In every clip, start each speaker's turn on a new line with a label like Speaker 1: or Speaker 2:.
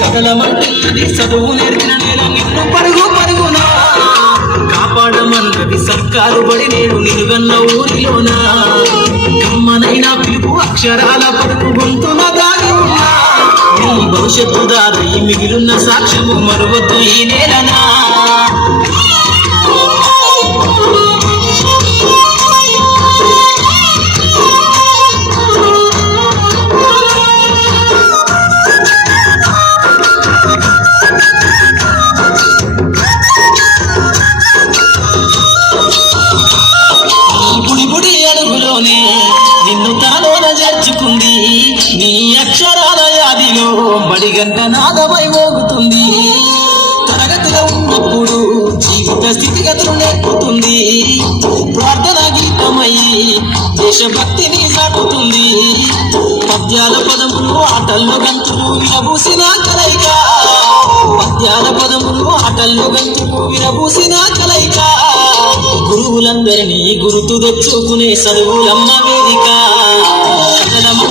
Speaker 1: కదలమంటున్నది చదువు నేర్చిన నేల నిన్ను పరుగు పరుగునా. కాపాడమన్నది సర్కారు బడి నేను నిలుగన్న ఊరిలోనా. కమ్మనైన పిలుపు అక్షరాల భవిష్యత్తు దారు. ఈ మిగిలిన సాక్ష్యము మరువద్దు ఈ నేలనా? నిన్ను తనలోన చేర్చుకుంది నీ అక్షరాల యాదిలో బడిగంట నాదమై మోగుతుంది. తరగతిలో ఉన్నప్పుడు జీవిత స్థితిగతులు నేర్పుతుంది ప్రార్థన గీతమై దేశభక్తిని సాగుతుంది. పద్యాల పదములు ఆటల్లో గంతులు విరబూసిన కలయిక. పద్యాల పదములు ఆటల్లో గంతులు విరబూసిన కలయిక. గురువులందరినీ గుర్తు తెచ్చుకునే చదువులమ్మ వేదిక. కదలమంటున్నది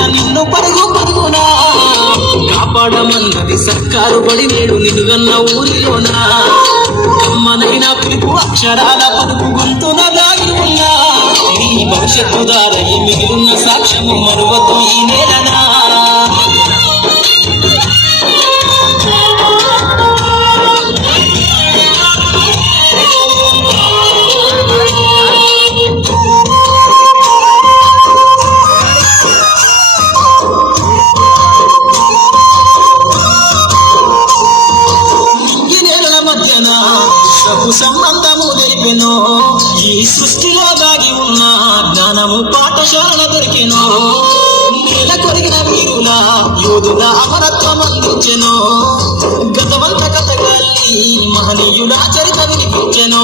Speaker 1: నేల నిన్ను పరుగు పరుగునా? కాపాడమన్నది సర్కారు పడి నేడు నిలుగన్న ఊరిలోనా? కమ్మనైన పిలుపు అక్షరాల పలుపు గొంతున దాగి ఉన్నా? నీ భవిష్యత్తు దారి మిగిలిన సాక్ష్యము మరువద్దు ఈ నేలనా? సృష్టిలో దాగి ఉన్న జ్ఞానము పాఠశాల దొరికెను. నేల కొరిగిన వీరుల యోధుల అమరత్వం అందించెను. గతవంత కథగాల్ని మహనీయుల చరిత వినిపించెను.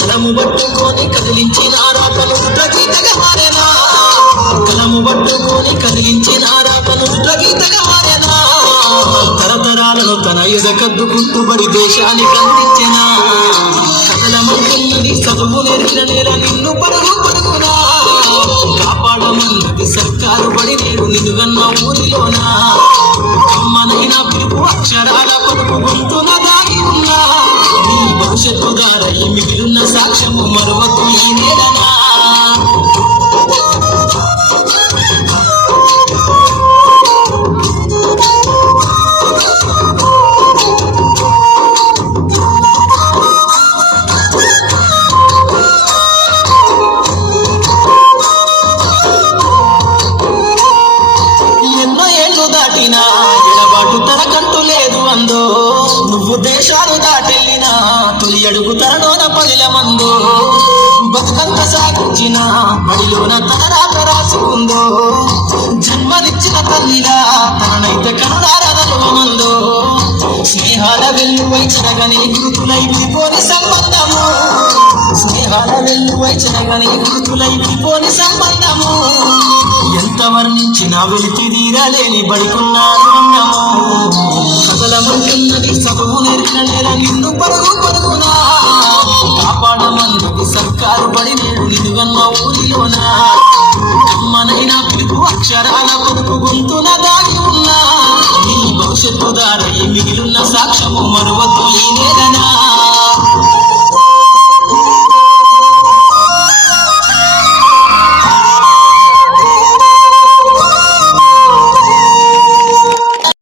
Speaker 1: కలము పట్టుకొని కదిలించిన రాకలు గీతగా మారేనా. కలము పట్టుకొని కదిలించిన రాకలు గీతగా మారేనా. తరతరాలను తన ఎద కద్దుకుంటుబడి దేశానికి అందించిన. కథలమంటున్నది చదువు నేర్చిన నేల నిన్ను పరుగు పరుగునా లేదు నువ్వు దేశాలు దాటెళ్ళినా తొలి అడుగు తరలోన పదిల మందో? బతుకంత సాగించిన బడిలోన తన రాక రాసుకుందో జన్మనిచ్చిన తల్లిగా తననైతే కనుడారదలువమందో స్నేహాల వెల్లువై చెరగని గురుతులై విడిపోని సంబంధము. స్నేహాల వెల్లువై చెరగని గురుతులై విడిపోని సంబంధము. ఎంత వర్ణించినా వెలికి తీరలేని బడికున్నాను అన్నము. కదలమంటున్నది చదువు నేర్పిన నిన్ను పరుగు పరుగునా. కాపాడమన్నది సర్కారు పడి నేడు నిలువన్న ఊరిలోనా. కమ్మనైన పిలుపు అక్షరాల కొడుకు గొంతున దాగి ఉన్నా. నీ భవిష్యత్తు దారి మిగిలిన సాక్ష్యము మరువద్దు.